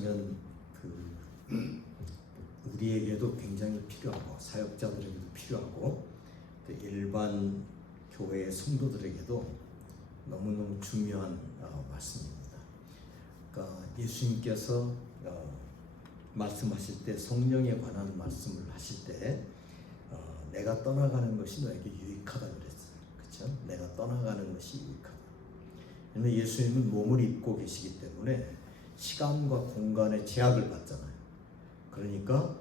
생각하면 우리에게도 굉장히 필요하고 사역자들에게도 필요하고 또 일반 교회의 성도들에게도 너무너무 중요한 말씀입니다. 그러니까 예수님께서 말씀하실 때 성령에 관한 말씀을 하실 때 내가 떠나가는 것이 너에게 유익하다 그랬어요. 그렇죠? 내가 떠나가는 것이 유익하다. 왜냐하면 예수님은 몸을 입고 계시기 때문에 시간과 공간의 제약을 받잖아요. 그러니까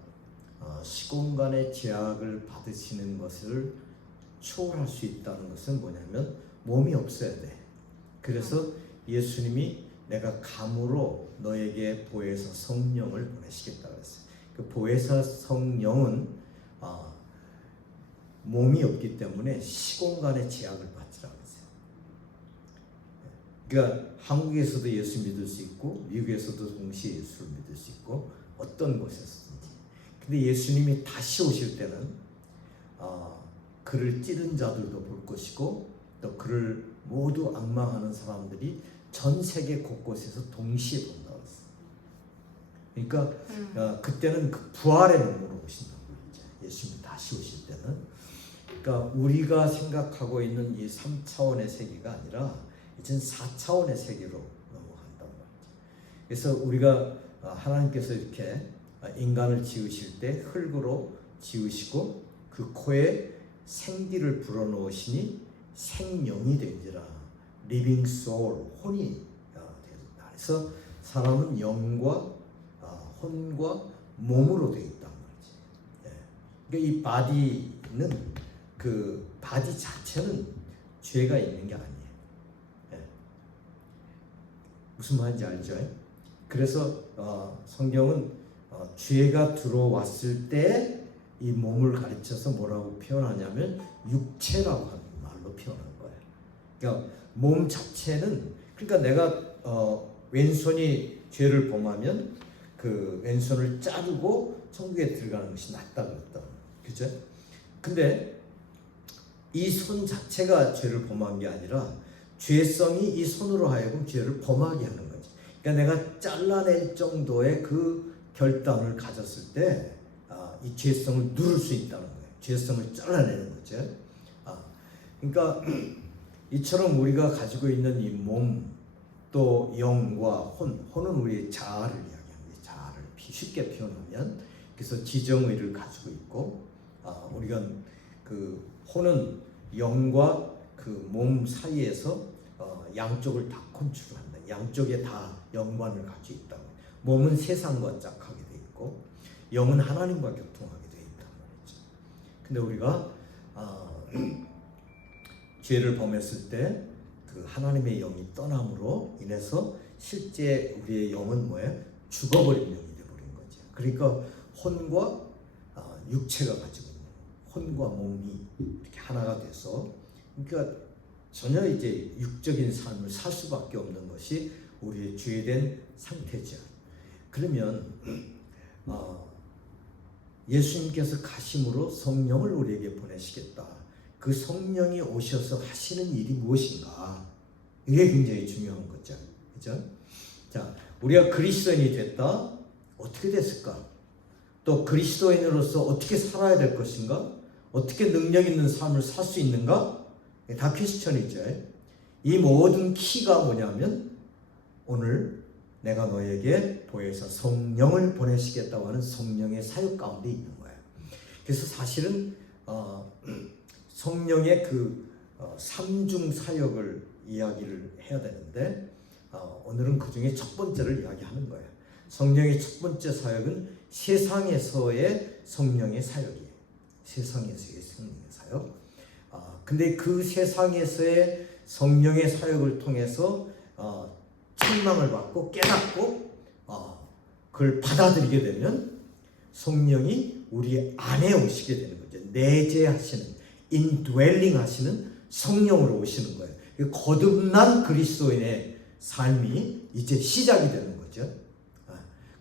시공간의 제약을 받으시는 것을 초월할 수 있다는 것은 뭐냐면 몸이 없어야 돼. 그래서 예수님이 내가 감으로 너에게 보혜사 성령을 보내시겠다 그랬어요. 그 보혜사 성령은 몸이 없기 때문에 시공간의 제약을 받지라고 했어요. 그러니까 한국에서도 예수 믿을 수 있고 미국에서도 동시에 예수를 믿을 수 있고 어떤 곳에서든지. 근데 예수님이 다시 오실 때는 그를 찌른 자들도 볼 것이고 또 그를 모두 앙망하는 사람들이 전 세계 곳곳에서 동시에 본다고 했어요. 그러니까 그때는 그 부활의 눈으로 오신다고 이제 예수님이 다시 오실 때는. 그러니까 우리가 생각하고 있는 이 3차원의 세계가 아니라 이제는 4차원의 세계로 넘어간다고 말이죠. 그래서 우리가 하나님께서 이렇게 인간을 지으실 때 흙으로 지으시고 그 코에 생기를 불어넣으시니 생명이 된지라 living soul, 혼이 되었다. 그래서 사람은 영과 혼과 몸으로 되어 있단 말이지. 그러니까 이 바디는 그 바디 자체는 죄가 있는 게 아니에요. 무슨 말인지 알죠? 그래서 성경은 죄가 들어왔을 때 이 몸을 가르쳐서 뭐라고 표현하냐면 육체라고 하는 말로 표현한 거예요. 그러니까 몸 자체는, 그러니까 내가 왼손이 죄를 범하면 그 왼손을 자르고 천국에 들어가는 것이 낫다 그랬다. 그죠? 근데 이 손 자체가 죄를 범한 게 아니라 죄성이 이 손으로 하여금 죄를 범하게 하는 거지. 그러니까 내가 잘라낼 정도의 그 결단을 가졌을 때 이 죄성을 누를 수 있다는 거예요. 죄성을 잘라내는 거죠. 그러니까 이처럼 우리가 가지고 있는 이 몸, 또 영과 혼은 우리의 자아를 이야기합니다. 자아를 쉽게 표현하면, 그래서 지정의를 가지고 있고, 우리가 그 혼은 영과 그 몸 사이에서 양쪽을 다 컨트롤한다. 양쪽에 다 연관을 가지고 있다고. 몸은 세상과 짝하게 돼 있고, 영은 하나님과 교통하게 돼 있단 말이죠. 근데 우리가 죄를 범했을 때 그 하나님의 영이 떠남으로 인해서 실제 우리의 영은 뭐예요? 죽어버린 영이 되어버린 거죠. 그러니까 혼과 육체가 가지고 있는, 혼과 몸이 이렇게 하나가 돼서, 그러니까 전혀 이제 육적인 삶을 살 수밖에 없는 것이 우리의 죄된 상태죠. 그러면 예수님께서 가심으로 성령을 우리에게 보내시겠다. 그 성령이 오셔서 하시는 일이 무엇인가? 이게 굉장히 중요한 거죠. 그죠? 자, 우리가 그리스도인이 됐다. 어떻게 됐을까? 또 그리스도인으로서 어떻게 살아야 될 것인가? 어떻게 능력 있는 삶을 살 수 있는가? 다 퀘스천이죠. 이 모든 키가 뭐냐면 오늘 내가 너에게 보혜사 성령을 보내시겠다고 하는 성령의 사역 가운데 있는 거예요. 그래서 사실은 성령의 그 삼중 사역을 이야기를 해야 되는데 오늘은 그 중에 첫 번째를 이야기하는 거예요. 성령의 첫 번째 사역은 세상에서의 성령의 사역이에요. 세상에서의 성령의 사역. 근데 그 세상에서의 성령의 사역을 통해서 책망을 받고 깨닫고 그걸 받아들이게 되면 성령이 우리 안에 오시게 되는 거죠. 내재하시는, indwelling 하시는 성령으로 오시는 거예요. 거듭난 그리스도인의 삶이 이제 시작이 되는 거죠.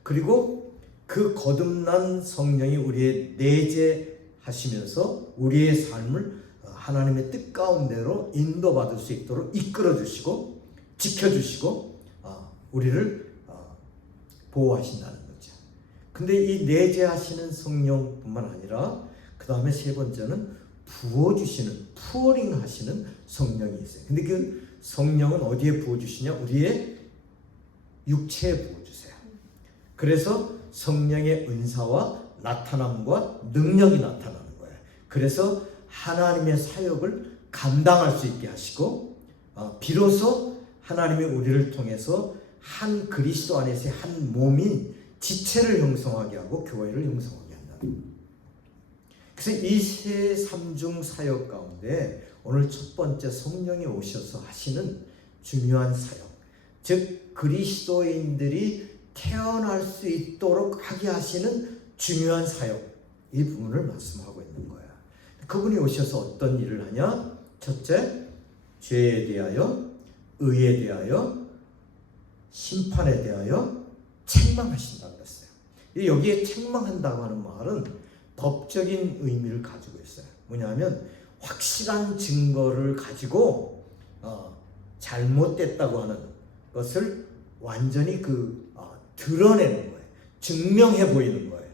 그리고 그 거듭난 성령이 우리의 내재하시면서 우리의 삶을 하나님의 뜻 가운데로 인도받을 수 있도록 이끌어 주시고 지켜주시고 우리를 보호하신다는 거죠. 근데 이 내재하시는 성령뿐만 아니라 그 다음에 세 번째는 부어주시는, 푸어링 하시는 성령이 있어요. 근데 그 성령은 어디에 부어주시냐? 우리의 육체에 부어주세요. 그래서 성령의 은사와 나타남과 능력이 나타나는 거예요. 그래서 하나님의 사역을 감당할 수 있게 하시고, 비로소 하나님이 우리를 통해서 한 그리스도 안에서의 한 몸인 지체를 형성하게 하고 교회를 형성하게 한다. 그래서 이 세 삼중 사역 가운데 오늘 첫 번째 성령이 오셔서 하시는 중요한 사역, 즉 그리스도인들이 태어날 수 있도록 하게 하시는 중요한 사역, 이 부분을 말씀하고 있는 거야. 그분이 오셔서 어떤 일을 하냐? 첫째, 죄에 대하여, 의에 대하여, 심판에 대하여 책망하신다고 그랬어요. 여기에 책망한다고 하는 말은 법적인 의미를 가지고 있어요. 뭐냐면 확실한 증거를 가지고 잘못됐다고 하는 것을 완전히 드러내는 거예요. 증명해 보이는 거예요.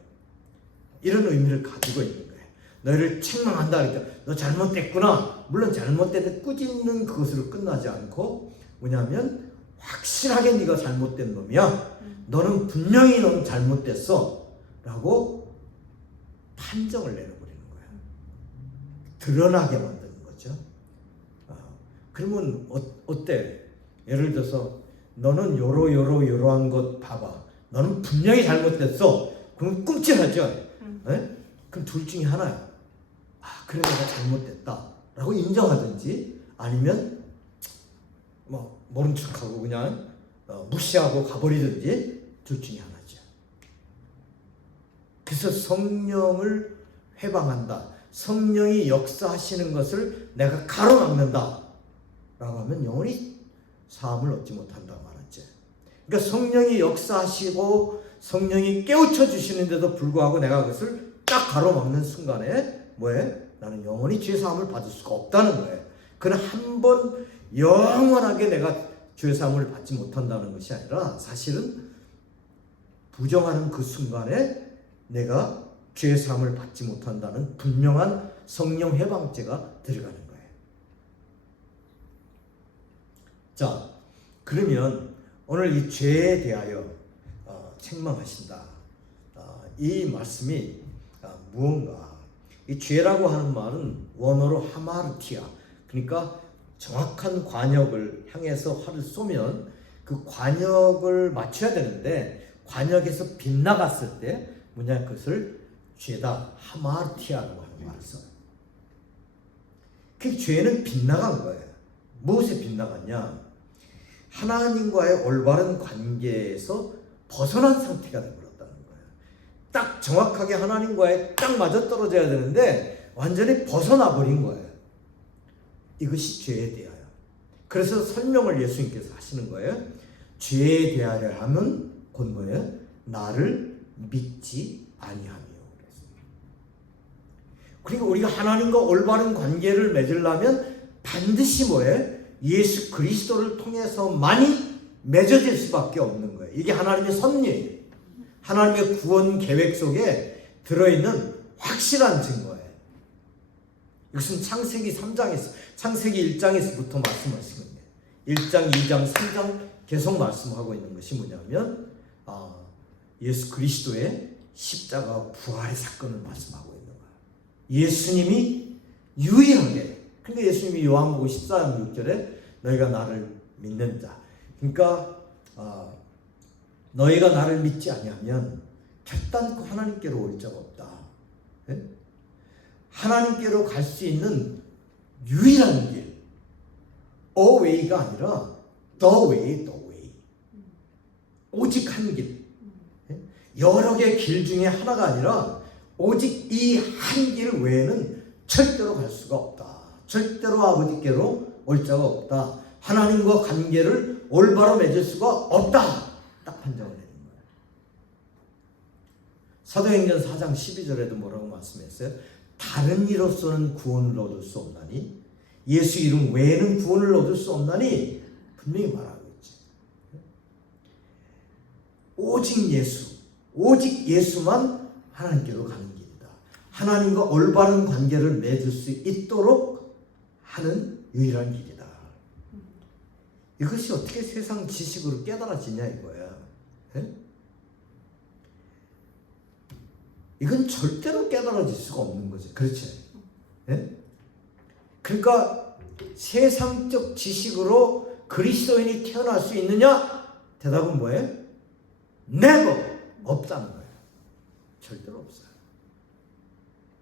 이런 의미를 가지고 있는 거예요. 너희를 책망한다 그러니까 너 잘못됐구나. 물론 잘못됐는데 꾸짖는 그것으로 끝나지 않고 뭐냐면 확실하게 네가 잘못된 놈이야. 너는 분명히 넌 잘못됐어. 라고 판정을 내려버리는 거예요. 드러나게 만드는 거죠. 그러면 어때? 예를 들어서 너는 요러한 것 봐봐. 너는 분명히 잘못됐어. 그럼 꿈찔하죠. 그럼 둘 중에 하나야. 그래 내가 잘못됐다 라고 인정하든지 아니면 모른 척하고 그냥 무시하고 가버리든지 둘 중에 하나죠. 그래서 성령을 회방한다, 성령이 역사하시는 것을 내가 가로막는다 라고 하면 영원히 사함을 얻지 못한다고 말하죠. 그러니까 성령이 역사하시고 성령이 깨우쳐 주시는데도 불구하고 내가 그것을 딱 가로막는 순간에 뭐해? 나는 영원히 죄사함을 받을 수가 없다는 거예요. 그는 한 번 영원하게 내가 죄사함을 받지 못한다는 것이 아니라 사실은 부정하는 그 순간에 내가 죄사함을 받지 못한다는 분명한 성령 해방죄가 들어가는 거예요. 자, 그러면 오늘 이 죄에 대하여 책망하신다. 이 말씀이 무언가? 이 죄라고 하는 말은 원어로 하마르티아, 그러니까 정확한 관역을 향해서 활을 쏘면 그 관역을 맞춰야 되는데 관역에서 빗나갔을 때 뭐냐, 그것을 죄다, 하마르티아라고 하는 말을 써요. 그 죄는 빗나간 거예요. 무엇에 빗나갔냐? 하나님과의 올바른 관계에서 벗어난 상태가 되어버렸다는 거예요. 딱 정확하게 하나님과의 딱 맞아떨어져야 되는데 완전히 벗어나 버린 거예요. 이것이 죄에 대하여. 그래서 설명을 예수님께서 하시는 거예요. 죄에 대하여 하면 곧 뭐예요? 나를 믿지 아니하며. 그러니까 우리가 하나님과 올바른 관계를 맺으려면 반드시 뭐예요? 예수 그리스도를 통해서만이 맺어질 수밖에 없는 거예요. 이게 하나님의 섭리예요. 하나님의 구원 계획 속에 들어있는 확실한 증거예요. 이것은 창세기 3장에서, 창세기 1장에서부터 말씀하신 겁니다. 1장, 2장, 3장 계속 말씀하고 있는 것이 뭐냐면 예수 그리스도의 십자가 부활의 사건을 말씀하고 있는 거예요. 예수님이 유일하게, 그러니까 예수님이 요한복음 14장 6절에 너희가 나를 믿는 자, 그러니까 너희가 나를 믿지 아니하면 결단코 하나님께로 올 자가 없다. 네? 하나님께로 갈 수 있는 유일한 길, a way가 아니라 the way. 오직 한 길. 네? 여러 개의 길 중에 하나가 아니라 오직 이 한 길 외에는 절대로 갈 수가 없다. 절대로 아버지께로 올 자가 없다. 하나님과 관계를 올바로 맺을 수가 없다. 딱 판정을 내린 거예요. 사도행전 4장 12절에도 뭐라고 말씀했어요? 다른 이로서는 구원을 얻을 수 없나니, 예수 이름 외에는 구원을 얻을 수 없나니 분명히 말하고 있지. 오직 예수, 오직 예수만 하나님께로 가는 길이다. 하나님과 올바른 관계를 맺을 수 있도록 하는 유일한 길이다. 이것이 어떻게 세상 지식으로 깨달아지냐 이거야. 예? 이건 절대로 깨달아질 수가 없는 거지. 그렇지? 예? 그러니까 세상적 지식으로 그리스도인이 태어날 수 있느냐? 대답은 뭐예요? never! 없다는 거예요. 절대로 없어요.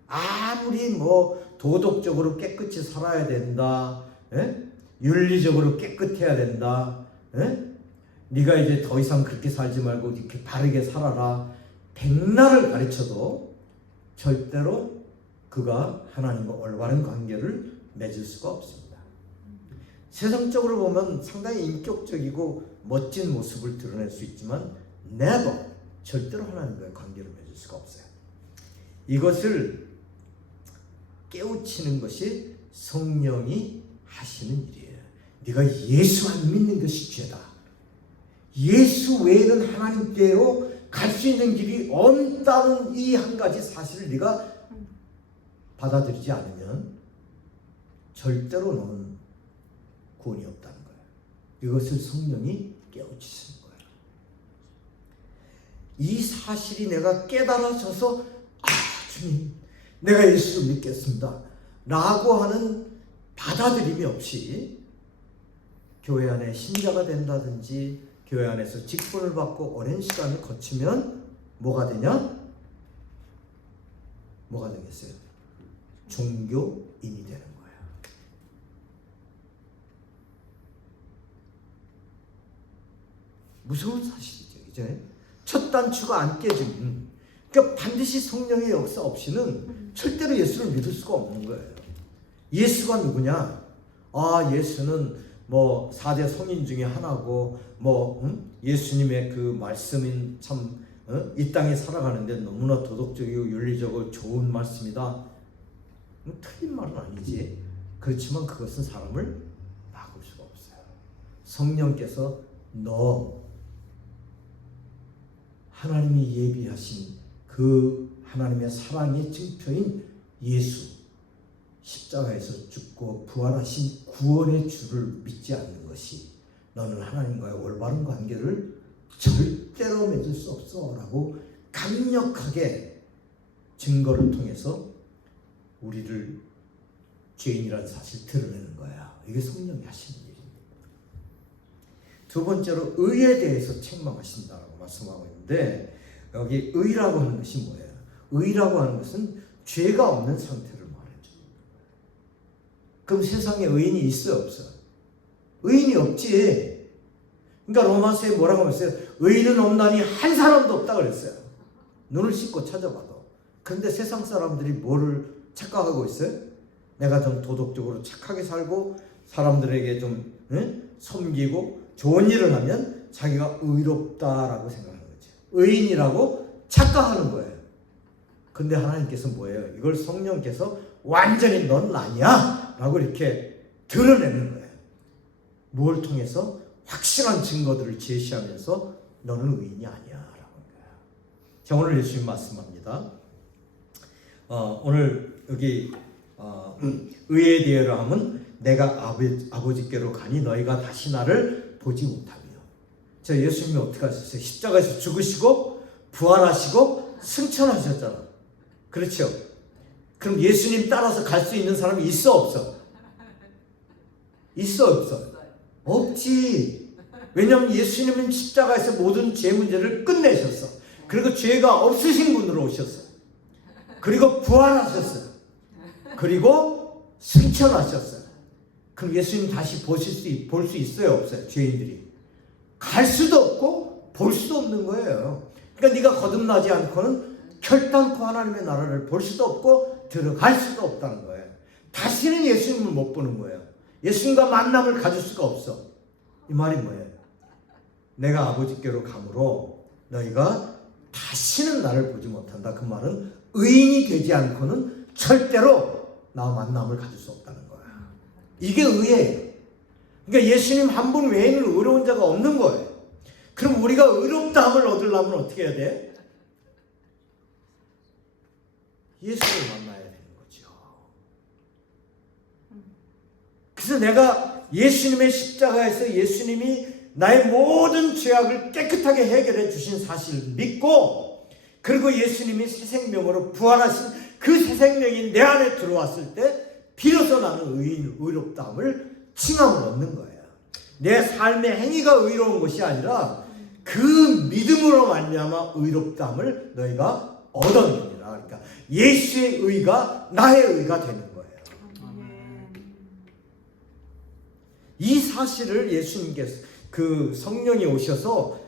아무리 뭐 도덕적으로 깨끗이 살아야 된다, 예? 윤리적으로 깨끗해야 된다, 예? 네가 이제 더 이상 그렇게 살지 말고 이렇게 바르게 살아라, 백날을 가르쳐도 절대로 그가 하나님과 올바른 관계를 맺을 수가 없습니다. 세상적으로 보면 상당히 인격적이고 멋진 모습을 드러낼 수 있지만 never, 절대로 하나님과의 관계를 맺을 수가 없어요. 이것을 깨우치는 것이 성령이 하시는 일이에요. 네가 예수 안 믿는 것이 죄다. 예수 외에는 하나님께로 갈 수 있는 길이 없다는 이 한 가지 사실을 네가 받아들이지 않으면 절대로 너는 구원이 없다는 거예요. 이것을 성령이 깨우치시는 거예요. 이 사실이 내가 깨달아져서 주님, 내가 예수를 믿겠습니다 라고 하는 받아들임이 없이 교회 안에 신자가 된다든지 교회 안에서 직분을 받고 오랜 시간을 거치면 뭐가 되냐? 뭐가 되겠어요? 종교인이 되는 거예요. 무서운 사실이죠. 이제 첫 단추가 안 깨지면, 그러니까 반드시 성령의 역사 없이는 절대로 예수를 믿을 수가 없는 거예요. 예수가 누구냐? 예수는 뭐 4대 성인 중에 하나고 예수님의 그 말씀인 참 이 땅에 살아가는데 너무나 도덕적이고 윤리적으로 좋은 말씀이다. 틀린 말은 아니지. 그렇지만 그것은 사람을 바꿀 수가 없어요. 성령께서 너 하나님이 예비하신 그 하나님의 사랑의 증표인 예수, 십자가에서 죽고 부활하신 구원의 주를 믿지 않는 것이 너는 하나님과의 올바른 관계를 절대로 맺을 수 없어 라고 강력하게 증거를 통해서 우리를 죄인이라는 사실을 드러내는 거야. 이게 성령이 하시는 일입니다. 두 번째로 의에 대해서 책망하신다라고 말씀하고 있는데, 여기 의라고 하는 것이 뭐예요? 의라고 하는 것은 죄가 없는 상태를 말해줘. 그럼 세상에 의인이 있어요, 없어요? 의인이 없지. 그러니까 로마서에 뭐라고 했어요? 의인은 없나니 한 사람도 없다 그랬어요. 눈을 씻고 찾아봐도. 그런데 세상 사람들이 뭐를 착각하고 있어요? 내가 좀 도덕적으로 착하게 살고 사람들에게 좀 섬기고 좋은 일을 하면 자기가 의롭다라고 생각하는 거죠. 의인이라고 착각하는 거예요. 근데 하나님께서 뭐예요? 이걸 성령께서 완전히 넌 아니야 라고 이렇게 드러내는 거예요. 뭘 통해서? 확실한 증거들을 제시하면서 너는 의인이 아니야 라고 하는 거예요. 자, 오늘 예수님 말씀합니다. 오늘 여기 의에 대하여 하면 내가 아버지께로 가니 너희가 다시 나를 보지 못하며. 자, 예수님이 어떻게 하셨어요? 십자가에서 죽으시고 부활하시고 승천하셨잖아. 그렇죠? 그럼 예수님 따라서 갈 수 있는 사람이 있어 없어? 있어 없어? 없지. 왜냐하면 예수님은 십자가에서 모든 죄 문제를 끝내셨어. 그리고 죄가 없으신 분으로 오셨어. 그리고 부활하셨어요. 그리고 승천하셨어요. 그럼 예수님 다시 볼 수 있어요 없어요? 죄인들이 갈 수도 없고 볼 수도 없는 거예요. 그러니까 네가 거듭나지 않고는 결단코 하나님의 나라를 볼 수도 없고 들어갈 수도 없다는 거예요. 다시는 예수님을 못 보는 거예요. 예수님과 만남을 가질 수가 없어. 이 말이 뭐예요? 내가 아버지께로 가므로 너희가 다시는 나를 보지 못한다. 그 말은 의인이 되지 않고는 절대로 나와 만남을 가질 수 없다는 거야. 이게 의예요. 그러니까 예수님 한 분 외에는 의로운 자가 없는 거예요. 그럼 우리가 의롭다함을 얻으려면 어떻게 해야 돼? 예수를 만나야 되는 거죠. 그래서 내가 예수님의 십자가에서 예수님이 나의 모든 죄악을 깨끗하게 해결해 주신 사실을 믿고, 그리고 예수님이 새 생명으로 부활하신 그 새 생명이 내 안에 들어왔을 때 비로소 나는 의롭다함을 칭함을 얻는 거예요. 내 삶의 행위가 의로운 것이 아니라 그 믿음으로 말미암아 의롭다함을 너희가 얻었느니라. 그러니까 예수의 의가 나의 의가 되는 거예요. 이 사실을 예수님께서 그 성령이 오셔서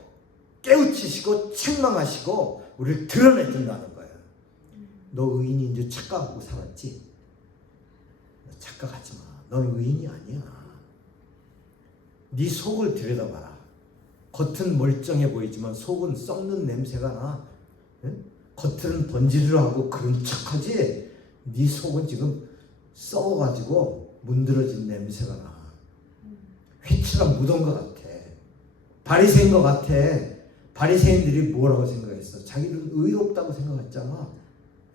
깨우치시고 책망하시고 우리를 드러내 준다는 거예요. 너 의인인 줄 착각하고 살았지? 너 착각하지 마. 너는 의인이 아니야. 네 속을 들여다봐라. 겉은 멀쩡해 보이지만 속은 썩는 냄새가 나. 응? 겉은 번지르르하고 그런 척하지 네 속은 지금 썩어가지고 문드러진 냄새가 나. 회칠한 묻은 것 같아. 바리새인 것 같아. 바리새인들이 뭐라고 생각했어? 자기들은 의롭다고 생각했잖아.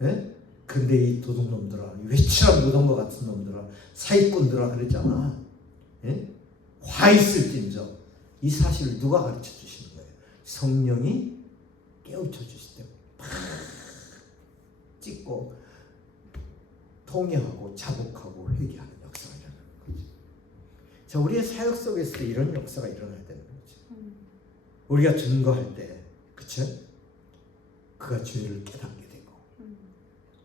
예? 근데 이 도둑놈들아, 회칠한 묻은 것 같은 놈들아, 사기꾼들아 그랬잖아. 예? 화 있을진저. 이 사실을 누가 가르쳐 주시는 거예요? 성령이 깨우쳐 주실 때 팍 찍고 통회하고 자복하고 회개하는 역사가 일어나는 거죠. 자, 우리의 사역 속에서도 이런 역사가 일어나야 되는 거죠. 우리가 증거할 때, 그쵸? 그가 죄를 깨닫게 되고,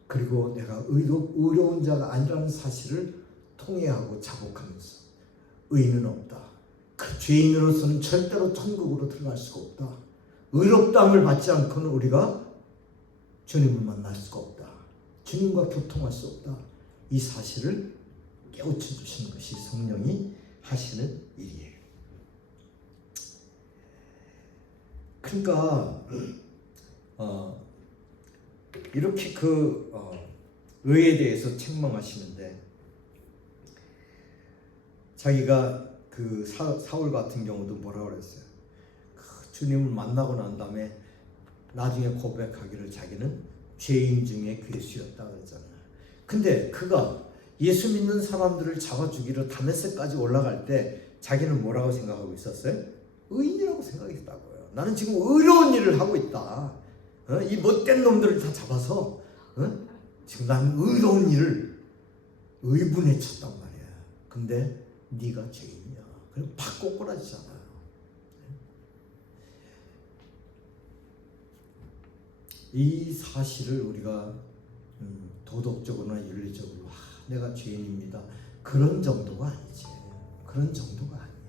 그리고 내가 의로운 자가 아니라는 사실을 통회하고 자복하면서 의인은 없다. 그 죄인으로서는 절대로 천국으로 들어갈 수가 없다. 의롭다함을 받지 않고는 우리가 주님을 만날 수가 없다. 주님과 교통할 수 없다. 이 사실을 깨우쳐 주시는 것이 성령이 하시는 일이에요. 그러니까 이렇게 의에 대해서 책망하시는데, 자기가 그 사울 같은 경우도 뭐라고 그랬어요? 주님을 만나고 난 다음에 나중에 고백하기를 자기는 죄인 중에 괴수였다 그랬잖아요. 근데 그가 예수 믿는 사람들을 잡아 죽이러 다메섹까지 올라갈 때 자기는 뭐라고 생각하고 있었어요? 의인이라고 생각했다고요. 나는 지금 의로운 일을 하고 있다. 이 못된 놈들을 다 잡아서 지금 나는 의로운 일을 의분에 쳤단 말이야. 근데 네가 죄인이야. 그럼 팍 꼬꾸라지잖아요. 이 사실을 우리가 도덕적으로나 윤리적으로 내가 죄인입니다. 그런 정도가 아니지. 그런 정도가 아니에요.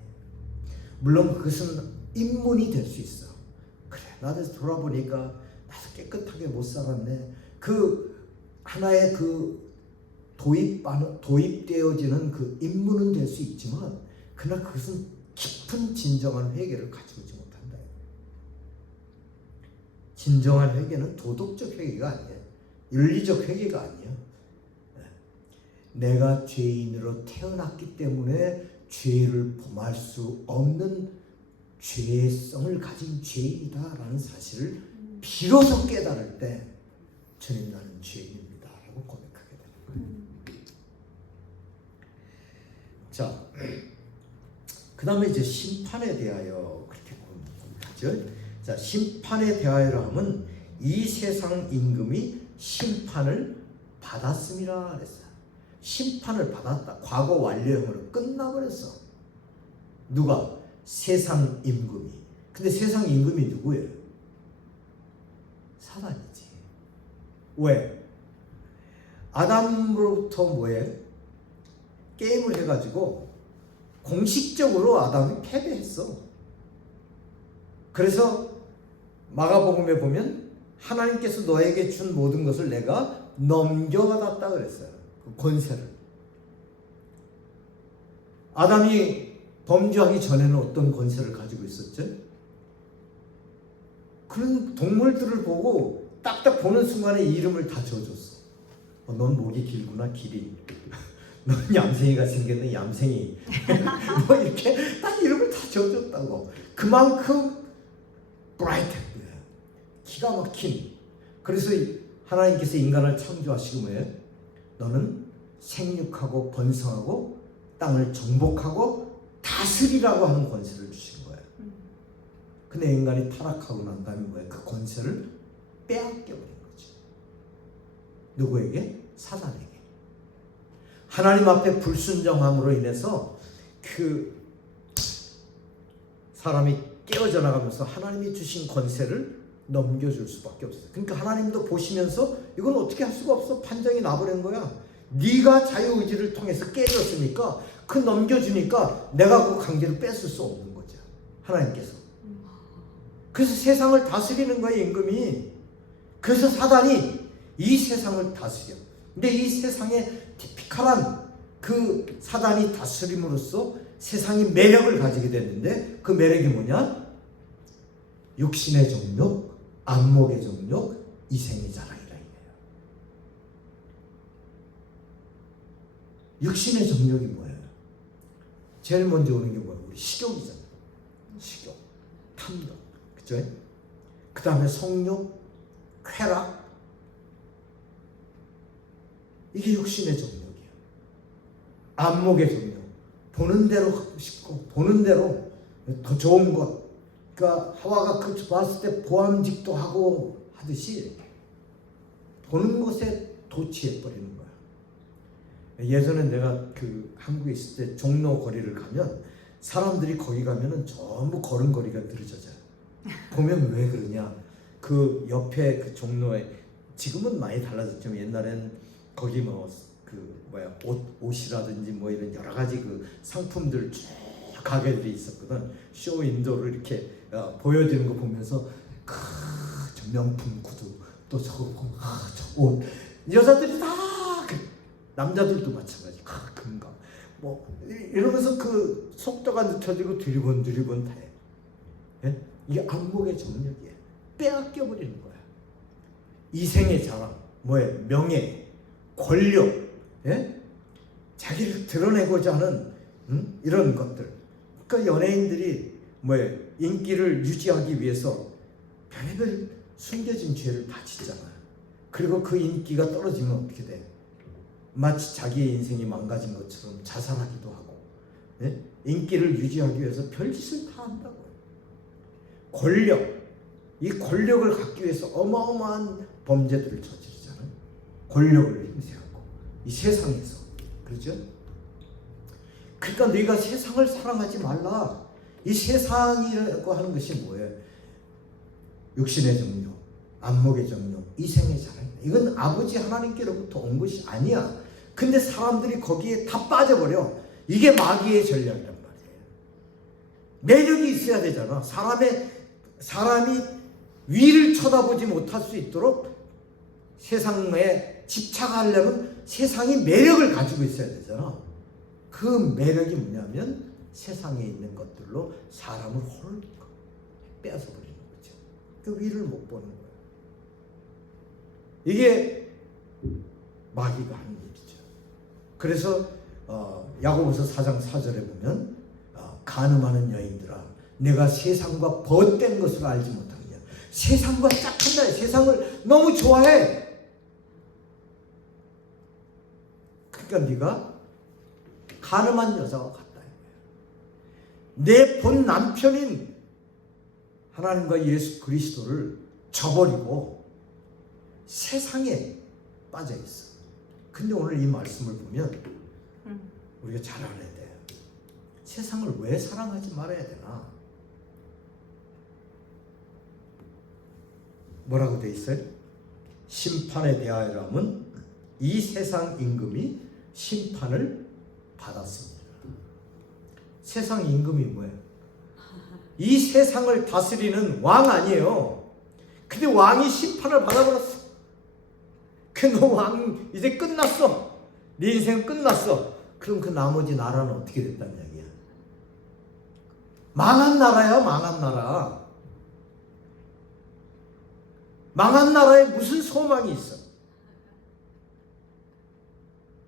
물론 그것은 입문이 될 수 있어. 그래, 나도 돌아보니까 나도 깨끗하게 못 살았네. 그 하나의 그 도입되어지는 그 입문은 될 수 있지만, 그러나 그것은 깊은 진정한 회개를 가지고 있지 못한다. 진정한 회개는 도덕적 회개가 아니에요. 윤리적 회개가 아니에요. 내가 죄인으로 태어났기 때문에 죄를 범할 수 없는 죄성을 가진 죄인이다라는 사실을 비로소 깨달을 때 주님 나는 죄인입니다 라고 고백하게 되는 거예요. 자, 그 다음에 이제 심판에 대하여 그렇게 고백하죠. 자, 심판에 대하여라 하면 이 세상 임금이 심판을 받았음이라 그랬어요. 심판을 받았다. 과거 완료형으로 끝나버렸어. 누가? 세상 임금이. 근데 세상 임금이 누구예요? 사단이지. 왜? 아담으로부터 뭐해? 게임을 해가지고 공식적으로 아담이 패배했어. 그래서 마가복음에 보면 하나님께서 너에게 준 모든 것을 내가 넘겨받았다 그랬어요. 그 권세를. 아담이 범죄하기 전에는 어떤 권세를 가지고 있었죠? 그런 동물들을 보고 딱딱 보는 순간에 이름을 다 지어줬어. 넌 목이 길구나, 길이. 넌 얌생이가 생겼네, 얌생이. 뭐 이렇게 딱 이름을 다 지어줬다고. 그만큼 브라이트, 기가 막힌. 그래서 하나님께서 인간을 창조하시고 뭐예요? 너는 생육하고 번성하고 땅을 정복하고 다스리라고 하는 권세를 주신 거예요. 근데 인간이 타락하고 난 다음에 뭐예요? 그 권세를 빼앗겨버린 거죠. 누구에게? 사단에게. 하나님 앞에 불순종함으로 인해서 그 사람이 깨어져 나가면서 하나님이 주신 권세를 넘겨줄 수밖에 없어요. 그러니까 하나님도 보시면서 이건 어떻게 할 수가 없어. 판정이 나버린 거야. 네가 자유의지를 통해서 깨졌으니까 그 넘겨주니까 내가 그 강제로 뺏을 수 없는 거죠. 하나님께서. 그래서 세상을 다스리는 거예요, 임금이. 그래서 사단이 이 세상을 다스려. 근데 이 세상에 티피컬한 그 사단이 다스림으로써 세상이 매력을 가지게 됐는데 그 매력이 뭐냐? 육신의 정욕, 안목의 정욕, 이생의 자랑이라 이래요. 육신의 정욕이 뭐예요? 제일 먼저 오는 게 뭐예요? 우리 식욕이잖아요. 식욕, 탐욕, 그죠? 그 다음에 성욕, 쾌락, 이게 육신의 정욕이에요. 안목의 정욕, 보는 대로 하고 싶고 보는 대로 더 좋은 것. 그러니까 하와가 그 봤을 때 보암직도 하고 하듯이 보는 것에 도취해 버리는 거야. 예전에 내가 그 한국에 있을 때 종로 거리를 가면 사람들이 거기 가면은 전부 걸음걸이가 느려져요. 보면 왜 그러냐? 그 옆에 그 종로에 지금은 많이 달라졌지만 옛날엔 거기 옷이라든지 뭐 이런 여러 가지 그 상품들 쭉 가게들이 있었거든. 쇼 인도로 이렇게 보여지는 거 보면서 저 명품 구두 또 저거 보면 저 옷 여자들이 다 남자들도 마찬가지 금강 뭐 이러면서 그 속도가 늦춰지고 두리번 다 해. 예? 이게 안목의 정력이에요. 빼앗겨 버리는 거야. 이생의 자랑, 뭐예요? 명예, 권력, 예? 자기를 드러내고자 하는 이런 것들. 그러니까 연예인들이 뭐예요? 인기를 유지하기 위해서 별의별 숨겨진 죄를 다 짓잖아요. 그리고 그 인기가 떨어지면 어떻게 돼? 마치 자기의 인생이 망가진 것처럼 자살하기도 하고, 예? 인기를 유지하기 위해서 별짓을 다 한다고요. 권력, 이 권력을 갖기 위해서 어마어마한 범죄들을 저지르잖아요. 권력을 행사하고 이 세상에서. 그렇죠? 그러니까 네가 세상을 사랑하지 말라. 이 세상이라고 하는 것이 뭐예요? 육신의 정욕, 안목의 정욕, 이생의 자랑. 이건 아버지 하나님께로부터 온 것이 아니야. 근데 사람들이 거기에 다 빠져버려. 이게 마귀의 전략이란 말이에요. 매력이 있어야 되잖아. 사람이 위를 쳐다보지 못할 수 있도록 세상에 집착하려면 세상이 매력을 가지고 있어야 되잖아. 그 매력이 뭐냐면 세상에 있는 것들로 사람을 홀 빼앗아 버리는 거죠. 그 위를 못 보는 거예요. 이게 마귀가 하는 일이죠. 그래서 야고보서 4장 4절에 보면 간음하는 여인들아 내가 세상과 벗된 것을 알지 못하느냐. 세상과 짝한다. 세상을 너무 좋아해. 그러니까 네가 간음한 여자와 같다. 내 본 남편인 하나님과 예수 그리스도를 저버리고 세상에 빠져 있어. 근데 오늘 이 말씀을 보면 우리가 잘 알아야 돼요. 세상을 왜 사랑하지 말아야 되나? 뭐라고 돼 있어요? 심판에 대하여라면 이 세상 임금이 심판을 받았습니다. 세상 임금이 뭐예요? 이 세상을 다스리는 왕 아니에요. 근데 왕이 심판을 받아버렸어. 그 너 왕 이제 끝났어. 네 인생 끝났어. 그럼 그 나머지 나라는 어떻게 됐다는 이야기야? 망한 나라야, 망한 나라. 망한 나라에 무슨 소망이 있어?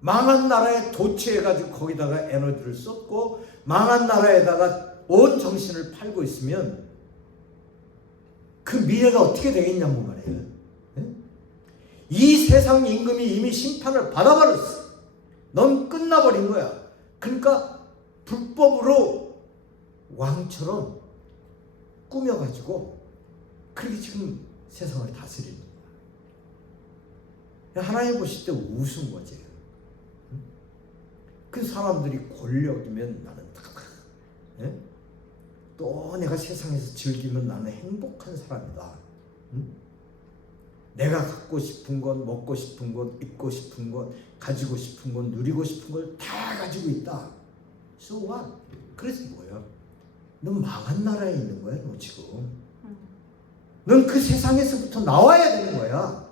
망한 나라에 도취해가지고 거기다가 에너지를 쏟고 망한 나라에다가 온 정신을 팔고 있으면 그 미래가 어떻게 되겠냐고 말이에요. 예? 이 세상 임금이 이미 심판을 받아버렸어. 넌 끝나버린 거야. 그러니까 불법으로 왕처럼 꾸며가지고 그렇게 지금 세상을 다스리는 거야. 하나님 보실 때 우스운 거지. 그 사람들이 권력이면 나는 예? 또 내가 세상에서 즐기면 나는 행복한 사람이다. 응? 내가 갖고 싶은 것, 먹고 싶은 것, 입고 싶은 것, 가지고 싶은 것, 누리고 싶은 걸 다 가지고 있다. So what? 그래서 뭐야? 넌 망한 나라에 있는 거야, 너 지금. 넌 그 세상에서부터 나와야 되는 거야.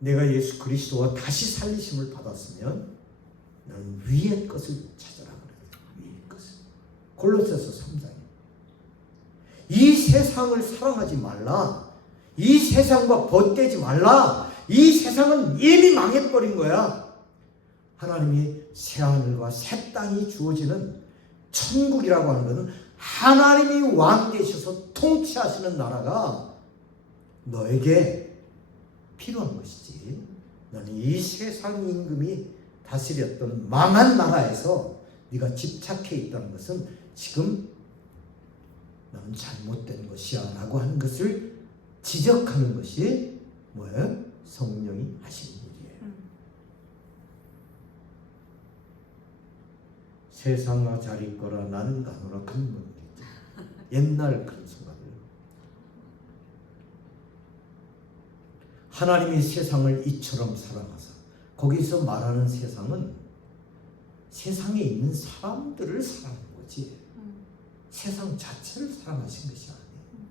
내가 예수 그리스도와 다시 살리심을 받았으면 너는 위의 것을 찾아라 그래요. 위의 것을. 골로새서 3장에 이 세상을 사랑하지 말라. 이 세상과 벗되지 말라. 이 세상은 이미 망해버린 거야. 하나님이 새하늘과 새 땅이 주어지는 천국이라고 하는 것은 하나님이 왕 되셔서 통치하시는 나라가 너에게 필요한 것이지. 너는 이 세상 임금이 다스렸던 망한 나라에서 네가 집착해 있다는 것은 지금 너는 잘못된 것이야 라고 하는 것을 지적하는 것이 뭐예요? 성령이 하신 일이에요. 세상아 잘 있거라 나는 가노라 그런 분이죠. 옛날 그런 순간을 하나님이 세상을 이처럼 사랑하사, 거기서 말하는 세상은 세상에 있는 사람들을 사랑하는 거지 세상 자체를 사랑하신 것이 아니에요.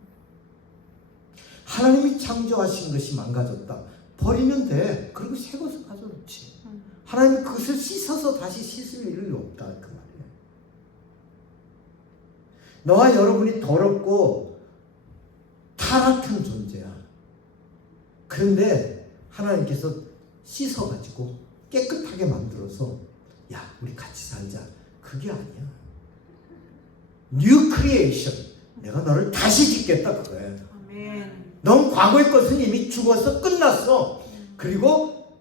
하나님이 창조하신 것이 망가졌다. 버리면 돼. 그리고 새 것을 가져놓지. 하나님이 그것을 씻어서 다시 씻을 일이 없다. 그 말이에요. 너와 여러분이 더럽고 타락한 존재야. 그런데 하나님께서 씻어가지고 깨끗하게 만들어서 야 우리 같이 살자. 그게 아니야. 뉴 크리에이션. 내가 너를 다시 짓겠다 그거야. 아멘. 넌 과거의 것은 이미 죽어서 끝났어. 그리고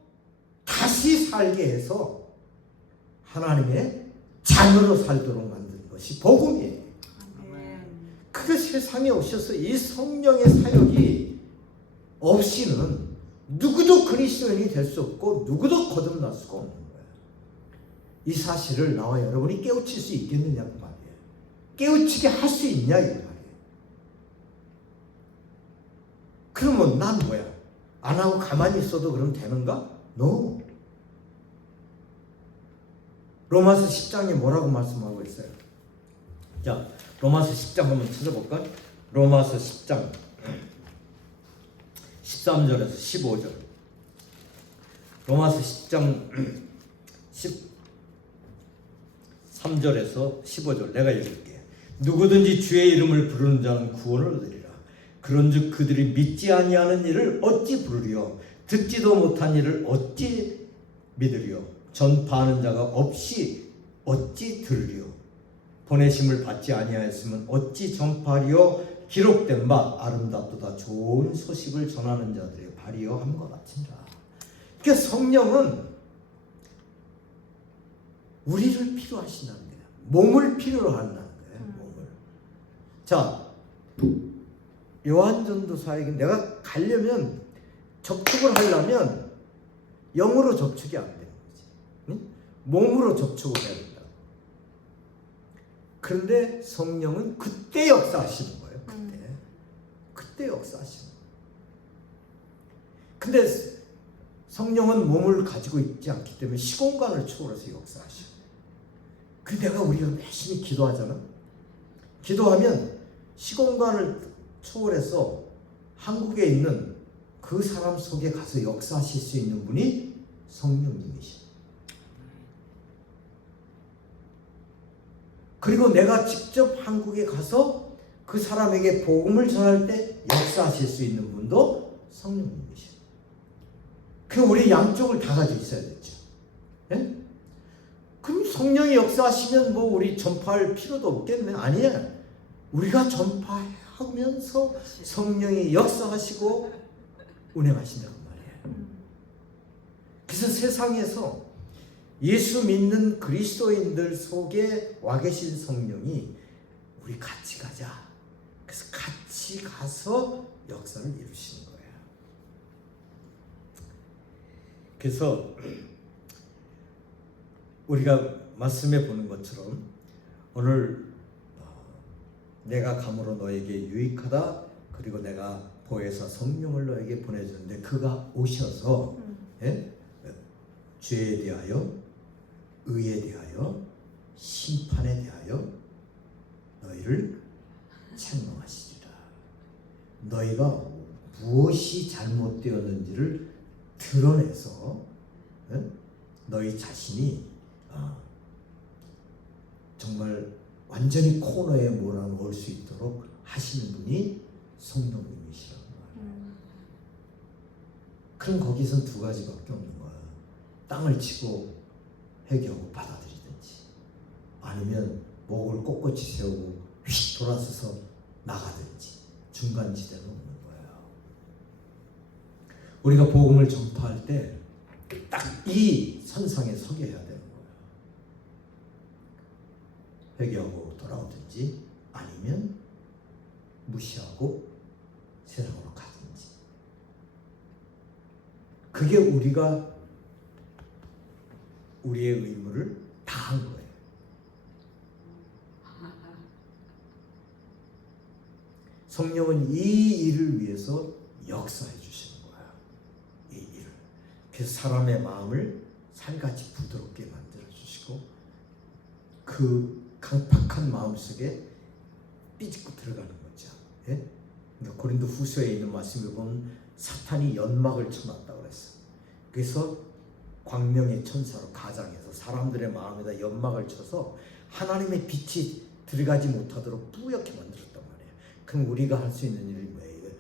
다시 살게 해서 하나님의 자녀로 살도록 만든 것이 복음이에요. 아멘. 그 세상에 오셔서 이 성령의 사역이 없이는 누구도 그리스도인이 될 수 없고 누구도 거듭날 수가 없는 거예요. 이 사실을 나와 여러분이 깨우칠 수 있겠느냐고 말이에요. 깨우치게 할 수 있냐 이 말이에요. 그러면 난 뭐야? 안 하고 가만히 있어도 그럼 되는가? No. 로마서 10장에 뭐라고 말씀하고 있어요? 자, 로마서 10장 한번 찾아볼까? 로마서 10장 13절에서 15절. 로마서 10장 13절에서 15절 내가 읽을게. 누구든지 주의 이름을 부르는 자는 구원을 얻으리라. 그런즉 그들이 믿지 아니하는 일을 어찌 부르리요? 듣지도 못한 일을 어찌 믿으리요? 전파하는 자가 없이 어찌 들으리요? 보내심을 받지 아니하였으면 어찌 전파하리요? 기록된 바 아름답도다 좋은 소식을 전하는 자들의 발이여 함과 같으니라. 그러니까 성령은 우리를 필요하신다는 거예요. 몸을 필요로 한다는 거예요. 몸을. 자, 요한전도사에게 내가 가려면 접촉을 하려면 영으로 접촉이 안 되는 거지. 응? 몸으로 접촉을 해야 된다. 그런데 성령은 그때 역사하시는 거예요. 그때 역사하시는 거예요. 근데 성령은 몸을 가지고 있지 않기 때문에 시공간을 초월해서 역사하셔. 그 내가 우리가 열심히 기도하잖아. 기도하면 시공간을 초월해서 한국에 있는 그 사람 속에 가서 역사하실 수 있는 분이 성령님이시죠. 그리고 내가 직접 한국에 가서 그 사람에게 복음을 전할 때 역사하실 수 있는 분도 성령님이시죠. 그럼 우리 양쪽을 다 가지고 있어야 되죠. 예? 그럼 성령이 역사하시면 뭐 우리 전파할 필요도 없겠네? 아니야. 우리가 전파하면서 성령이 역사하시고 운행하신다는 말이에요. 그래서 세상에서 예수 믿는 그리스도인들 속에 와 계신 성령이 우리 같이 가자. 그래서 같이 가서 역사를 이루시는 거예요. 그래서 우리가 말씀해 보는 것처럼 오늘 내가 감으로 너에게 유익하다. 그리고 내가 보혜사 성령을 너에게 보내주는데 그가 오셔서 예? 죄에 대하여 의에 대하여 심판에 대하여 너희를 책망하시리라. 너희가 무엇이 잘못되었는지를 드러내서 너희 자신이 정말 완전히 코너에 몰아넣을 수 있도록 하시는 분이 성령님이시라는 거예요. 그럼 거기선 두 가지밖에 없는 거예요. 땅을 치고 회개하고 받아들이든지 아니면 목을 꼿꼿이 세우고 휙 돌아서서 나가든지 중간지대는 없는 거예요. 우리가 복음을 전파할 때 딱 이 선상에 서게 해야 되는 거예요. 회개하고 돌아오든지 아니면 무시하고 세상으로 가든지. 그게 우리가 우리의 의무를 다한 거예요. 성령은 이 일을 위해서 역사해 주시는 거예요. 이 일을. 그래서 사람의 마음을 살같이 부드럽게 만들어 주시고 그 강팍한 마음 속에 삐집고 들어가는 거죠. 예? 그러니까 고린도 후서에 있는 말씀을 보면 사탄이 연막을 쳐놨다고 그랬어요. 그래서 광명의 천사로 가장해서 사람들의 마음에다 연막을 쳐서 하나님의 빛이 들어가지 못하도록 뿌옇게 만들었단 말이에요. 그럼 우리가 할 수 있는 일이 뭐예요?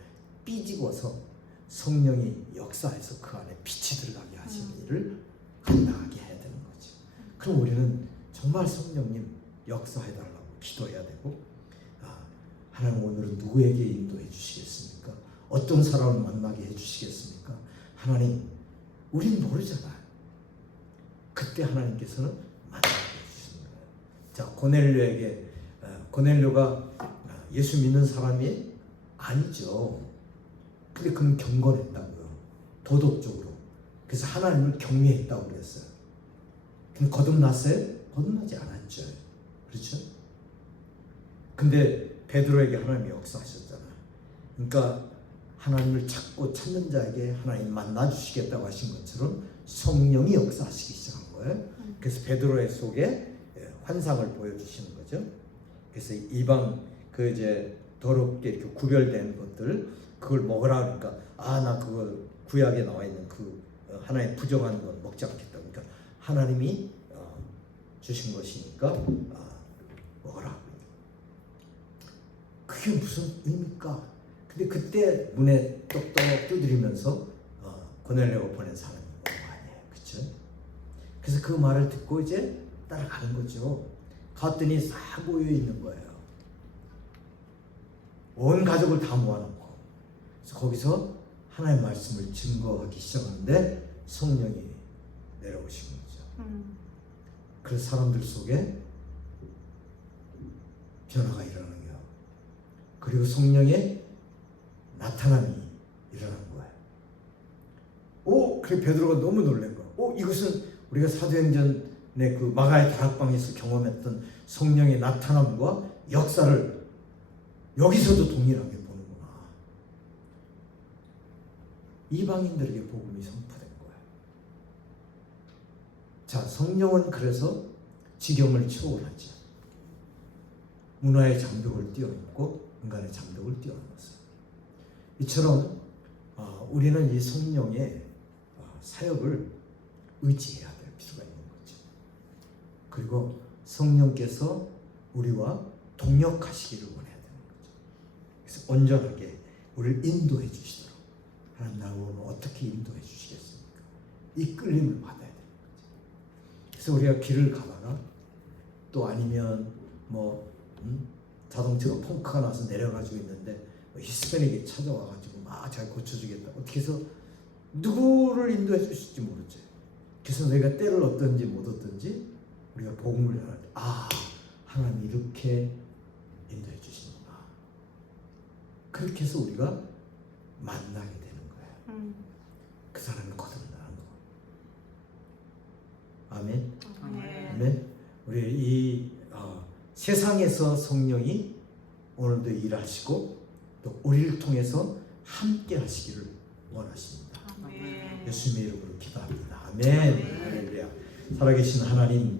삐집어서 성령이 역사해서 그 안에 빛이 들어가게 하시는 일을 감당하게 해야 되는 거죠. 그럼 우리는 정말 성령님 역사해달라고 기도해야 되고, 하나님 오늘은 누구에게 인도해 주시겠습니까? 어떤 사람을 만나게 해주시겠습니까? 하나님, 우린 모르잖아요. 그때 하나님께서는 만나게 해주시는 거예요. 자, 고넬료에게, 고넬료가 예수 믿는 사람이 아니죠. 근데 그는 경건했다고요. 도덕적으로. 그래서 하나님을 경외했다고 그랬어요. 근데 거듭났어요? 거듭나지 않았죠. 그렇죠? 근데 베드로에게 하나님이 역사하셨잖아요. 그러니까 하나님을 찾고 찾는 자에게 하나님 만나 주시겠다고 하신 것처럼 성령이 역사하시기 시작한 거예요. 그래서 베드로의 속에 환상을 보여주시는 거죠. 그래서 이방 그 이제 더럽게 이렇게 구별된 것들 그걸 먹으라 그러니까 나 그거 구약에 나와 있는 그 하나의 부정한 건 먹지 않겠다. 그러니까 하나님이 주신 것이니까 먹어라. 그게 무슨 의미입니까? 근데 그때 문에 똑똑 두드리면서 고넬료가 보낸 사람이 온 거 아니에요, 그렇죠? 그래서 그 말을 듣고 이제 따라가는 거죠. 갔더니 싹 모여 있는 거예요. 온 가족을 다 모아놓고. 그래서 거기서 하나님의 말씀을 증거하기 시작하는데 성령이 내려오신 거죠. 그래서 사람들 속에 변화가 일어나는 거예요. 그리고 성령의 나타남이 일어나는 거예요. 그래 베드로가 너무 놀란 거예요. 이것은 우리가 사도행전의 그 마가의 다락방에서 경험했던 성령의 나타남과 역사를 여기서도 동일하게 보는구나. 이방인들에게 복음이 선포된 거예요. 자, 성령은 그래서 지경을 초월하죠. 문화의 장벽을 뛰어넘고 인간의 장벽을 뛰어넘었어요. 이처럼 우리는 이 성령의 사역을 의지해야 될 필요가 있는 거죠. 그리고 성령께서 우리와 동역하시기를 원해야 되는 거죠. 그래서 온전하게 우리를 인도해 주시도록 하나님 나를 오늘 어떻게 인도해 주시겠습니까? 이 끌림을 받아야 되는 거죠. 그래서 우리가 길을 가다가 또 아니면 자동차가 펑크가 나서 내려가지고 있는데 히스패닉이 찾아와가지고 막 잘 고쳐주겠다. 어떻게 해서 누구를 인도해 주실지 모르죠. 그래서 너희가 때를 얻든지 못 얻든지 우리가 복음을 전할 때 하나님 이렇게 인도해 주시는구나. 그렇게 해서 우리가 만나게 되는 거예요. 그 사람이 거듭나는 거. 아멘. 아멘. 우리 이 세상에서 성령이 오늘도 일하시고 또 우리를 통해서 함께 하시기를 원하십니다. 아멘. 예수님의 이름으로 기도합니다. 아멘. 할렐루야. 살아계신 하나님